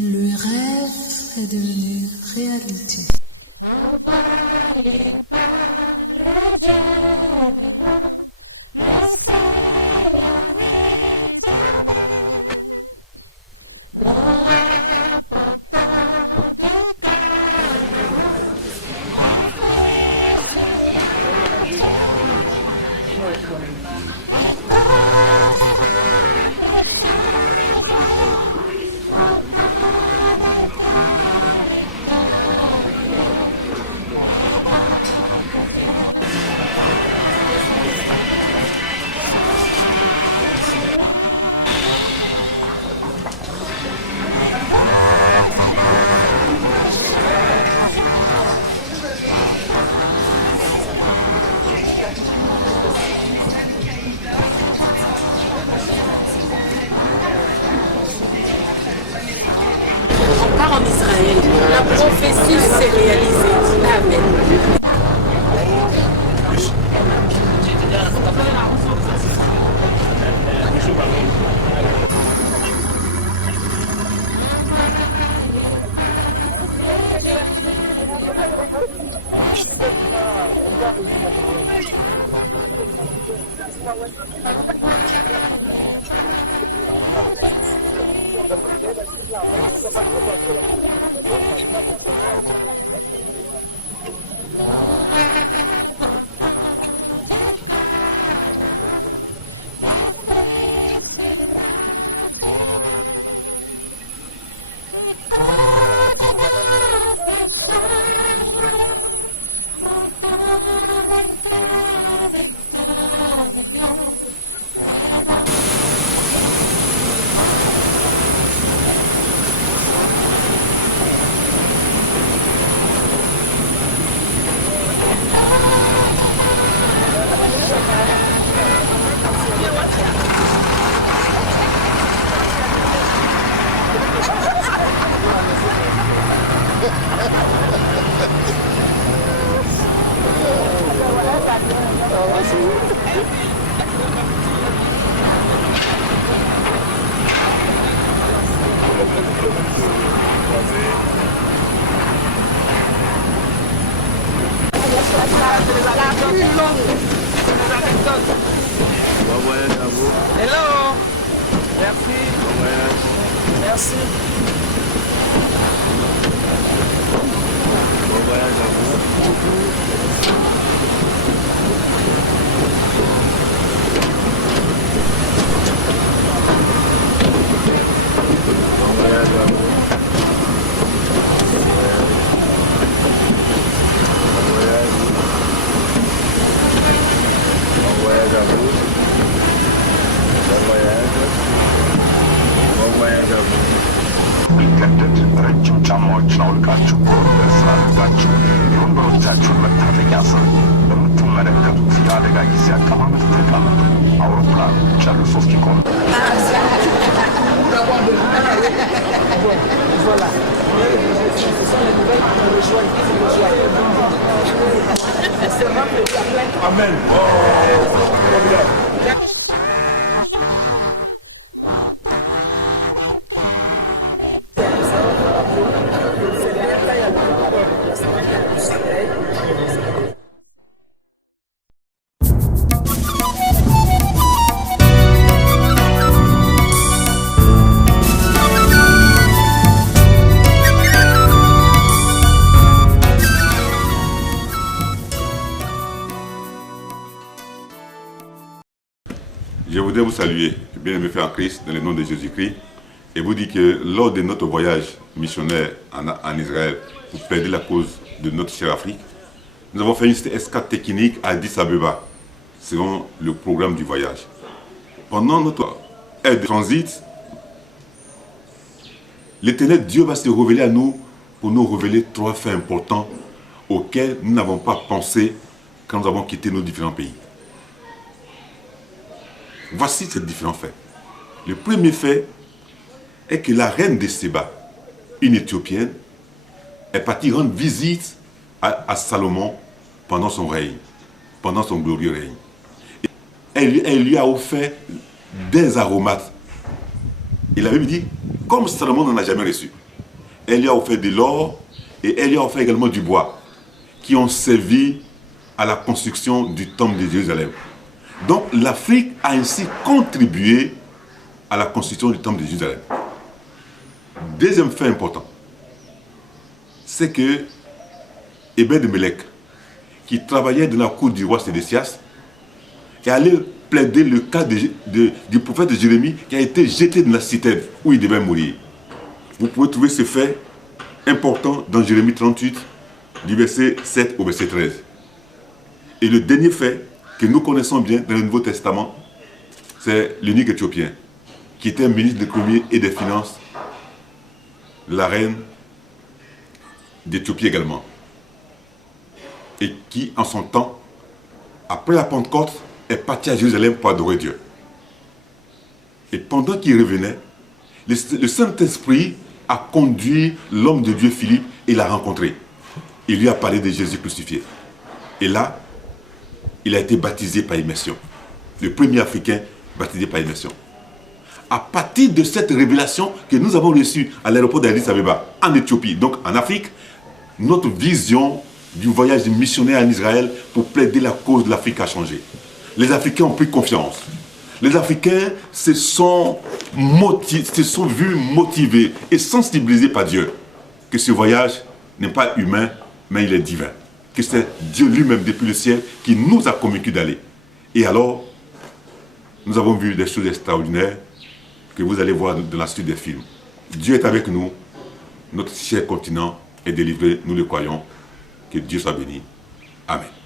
Le rêve est devenu réalité. En Israël, la prophétie s'est réalisée. Amen. Bon voyage à vous. Hello. Merci. Bon voyage. Merci. Bon voyage à vous. Bon voyage à vous. Bon voyage. Bon voyage à vous. Bon voyage. Bon voyage à vous. ቢገደድ ረጅም ጫማዎችን አውልቃችሁ በስራ ልጋችሁ እንዲሁም በእጆቻችሁን መታጠቂያ ስር በምትመለከቱት የአደጋ ጊዜ አቀማመጥ ተቀመጡ። አውሮፕላኑ ጨርሶ እስኪቆም Voilà. Ce sont les nouvelles qui nous rejoignent. C'est vrai que tu as plein de... Amen. Je voudrais vous saluer, bien-aimés frères en Christ, dans le nom de Jésus-Christ, et vous dire que lors de notre voyage missionnaire en Israël, pour plaider la cause de notre chère Afrique, nous avons fait une escale technique à Addis Abeba, selon le programme du voyage. Pendant notre aide de transit, l'Éternel Dieu va se révéler à nous pour nous révéler trois faits importants auxquels nous n'avons pas pensé quand nous avons quitté nos différents pays. Voici ces différents faits. Le premier fait est que la reine de Séba, une Éthiopienne, est partie rendre visite à Salomon pendant son règne, pendant son glorieux règne. Elle lui a offert des aromates Et la Bible dit, comme Salomon n'en a jamais reçu, elle lui a offert de l'or et elle lui a offert également du bois qui ont servi à la construction du temple de Jérusalem. Donc l'Afrique a ainsi contribué à la construction du temple de Jérusalem. Deuxième fait important, c'est que Ebed-Melech, qui travaillait dans la cour du roi Sédécias, est allé plaider le cas du prophète Jérémie qui a été jeté dans la citerne où il devait mourir. Vous pouvez trouver ce fait important dans Jérémie 38, du verset 7 au verset 13. Et le dernier fait que nous connaissons bien dans le Nouveau Testament, c'est l'eunuque éthiopien, qui était ministre de l'économie et des finances, la reine d'Éthiopie également, et qui, en son temps, après la Pentecôte, est parti à Jérusalem pour adorer Dieu. Et pendant qu'il revenait, le Saint-Esprit a conduit l'homme de Dieu Philippe et l'a rencontré. Il lui a parlé de Jésus crucifié. Et là, il a été baptisé par immersion. Le premier Africain baptisé par immersion. À partir de cette révélation que nous avons reçue à l'aéroport d'Addis Abeba, en Éthiopie, donc en Afrique, notre vision du voyage missionnaire en Israël pour plaider la cause de l'Afrique a changé. Les Africains ont pris confiance. Les Africains se sont vus motivés et sensibilisés par Dieu. Que ce voyage n'est pas humain, mais il est divin. Que c'est Dieu lui-même depuis le ciel qui nous a convaincus d'aller. Et alors, nous avons vu des choses extraordinaires que vous allez voir dans la suite des films. Dieu est avec nous. Notre cher continent est délivré, nous le croyons. Que Dieu soit béni. Amen.